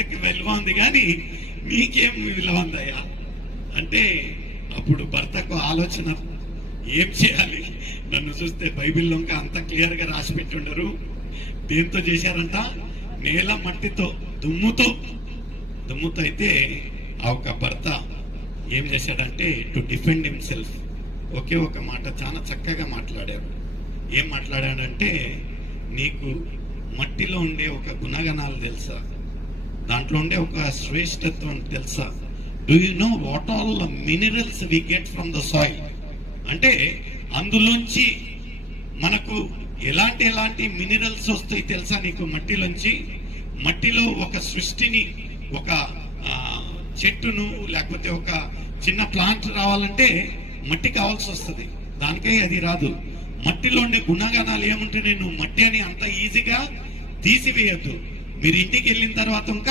భర్తకి విలువ ఉంది కానీ నీకేం విలువ ఉందయ్యా అంటే అప్పుడు భర్తకు ఆలోచన, ఏం చేయాలి? నన్ను చూస్తే బైబిల్లో ఇంకా అంత క్లియర్ గా రాసి పెట్టుండరు. దేంతో చేశారంట? నేల మట్టితో, దుమ్ముతో అయితే ఆ ఒక భర్త ఏం చేశాడంటే టు డిఫెండ్ హిమ్సెల్ఫ్ ఒకే ఒక మాట చాలా చక్కగా మాట్లాడాడు. ఏం మాట్లాడాడంటే, నీకు మట్టిలో ఉండే ఒక గుణగణాలు తెలుసా? దాంట్లో ఉండే ఒక శ్రేష్టత్వం తెలుసా? Do you know what all minerals we get from the soil? అంటే అందులోంచి మనకు ఎలాంటి మినరల్స్ వస్తాయి తెలుసా నీకు? మట్టిలో ఒక సృష్టిని, ఒక చెట్టును, లేకపోతే ఒక చిన్న ప్లాంట్ రావాలంటే మట్టి కావాల్సి వస్తుంది. దానికే అది రాదు. మట్టిలో ఉండే గుణగణాలు ఏముంటే, నేను మట్టి అని అంత ఈజీగా తీసివేయద్దు. మీరు ఇంటికి వెళ్ళిన తర్వాత ఇంకా